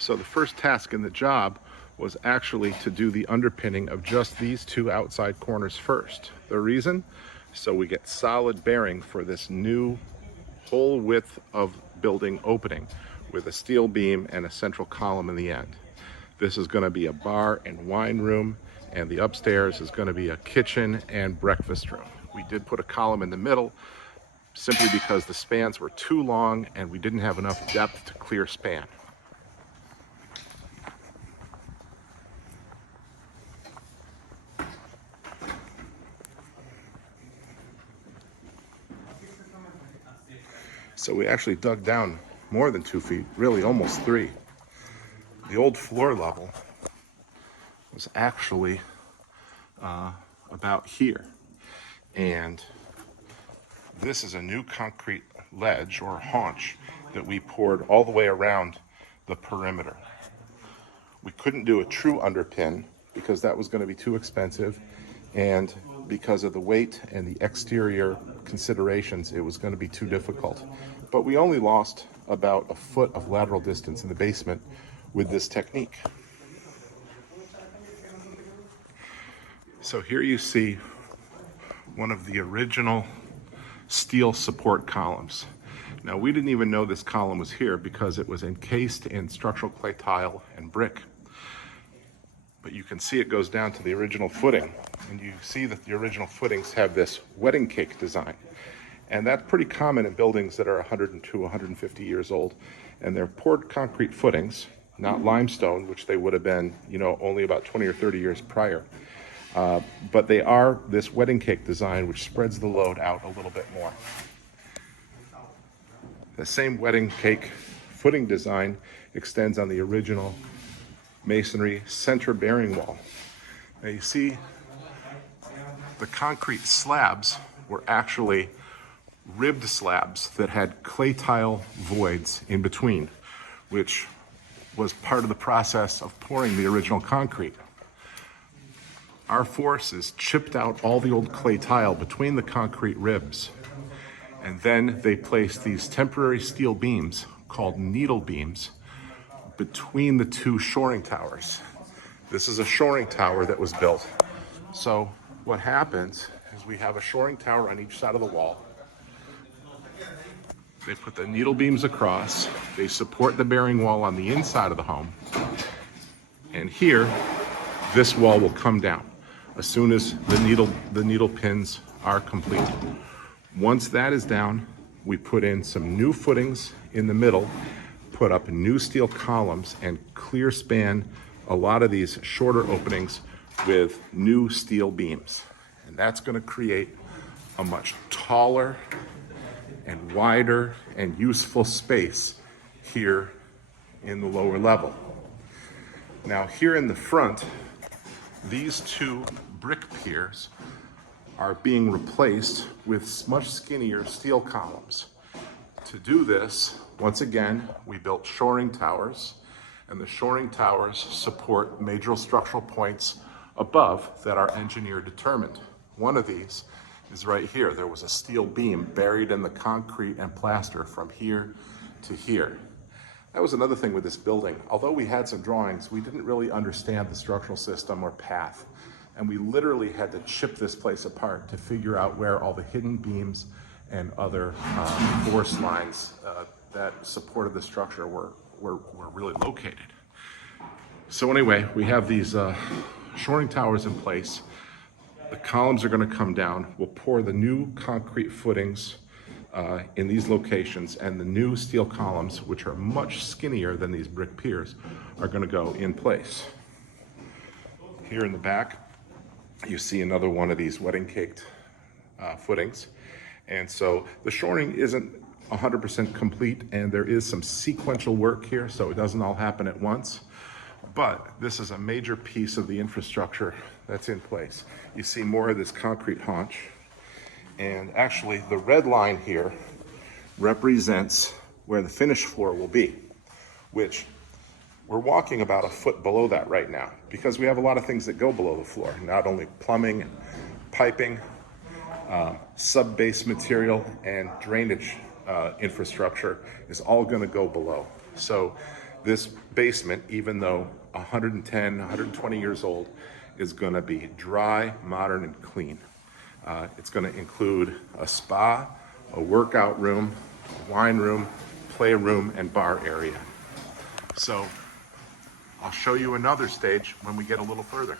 So the first task in the job was actually to do the underpinning of just these two outside corners first. The reason? So we get solid bearing for this new whole width of building opening with a steel beam and a central column in the end. This is going to be a bar and wine room, and the upstairs is going to be a kitchen and breakfast room. We did put a column in the middle simply because the spans were too long and we didn't have enough depth to clear span. So we actually dug down more than 2 feet, really almost 3. The old floor level was actually about here. And this is a new concrete ledge or haunch that we poured all the way around the perimeter. We couldn't do a true underpin because that was going to be too expensive, and because of the weight and the exterior considerations, it was going to be too difficult. But we only lost about a foot of lateral distance in the basement with this technique. So here you see one of the original steel support columns. Now, we didn't even know this column was here because it was encased in structural clay tile and brick. But you can see it goes down to the original footing, and you see that the original footings have this wedding cake design. And that's pretty common in buildings that are 102, 150 years old. And they're poured concrete footings, not limestone, which they would have been, only about 20 or 30 years prior. But they are this wedding cake design, which spreads the load out a little bit more. The same wedding cake footing design extends on the original masonry center bearing wall. Now you see the concrete slabs were actually ribbed slabs that had clay tile voids in between, which was part of the process of pouring the original concrete. Our forces chipped out all the old clay tile between the concrete ribs, and then they placed these temporary steel beams called needle beams between the two shoring towers. This is a shoring tower that was built. So what happens is we have a shoring tower on each side of the wall. They put the needle beams across. They support the bearing wall on the inside of the home. And here, this wall will come down as soon as the needle pins are complete. Once that is down, we put in some new footings in the middle, put up new steel columns, and clear span a lot of these shorter openings with new steel beams. And that's going to create a much taller and wider and useful space here in the lower level. Now here in the front, these two brick piers are being replaced with much skinnier steel columns. To do this, once again, we built shoring towers, and the shoring towers support major structural points above that our engineer determined. One of these is right here. There was a steel beam buried in the concrete and plaster from here to here. That was another thing with this building. Although we had some drawings, we didn't really understand the structural system or path. And we literally had to chip this place apart to figure out where all the hidden beams and other force lines that supported the structure were really located. So anyway, we have these shoring towers in place. The columns are going to come down. We'll pour the new concrete footings in these locations, and the new steel columns, which are much skinnier than these brick piers, are going to go in place. Here in the back, you see another one of these wedding caked footings. And so the shoring isn't 100% complete, and there is some sequential work here, so it doesn't all happen at once. But this is a major piece of the infrastructure that's in place. You see more of this concrete haunch. And actually, the red line here represents where the finished floor will be, which we're walking about a foot below that right now because we have a lot of things that go below the floor, not only plumbing, and piping, sub-base material, and drainage infrastructure is all going to go below. So This basement, even though 110, 120 years old, is going to be dry, modern, and clean. It's going to include a spa, a workout room, a wine room, playroom, and bar area. So I'll show you another stage when we get a little further.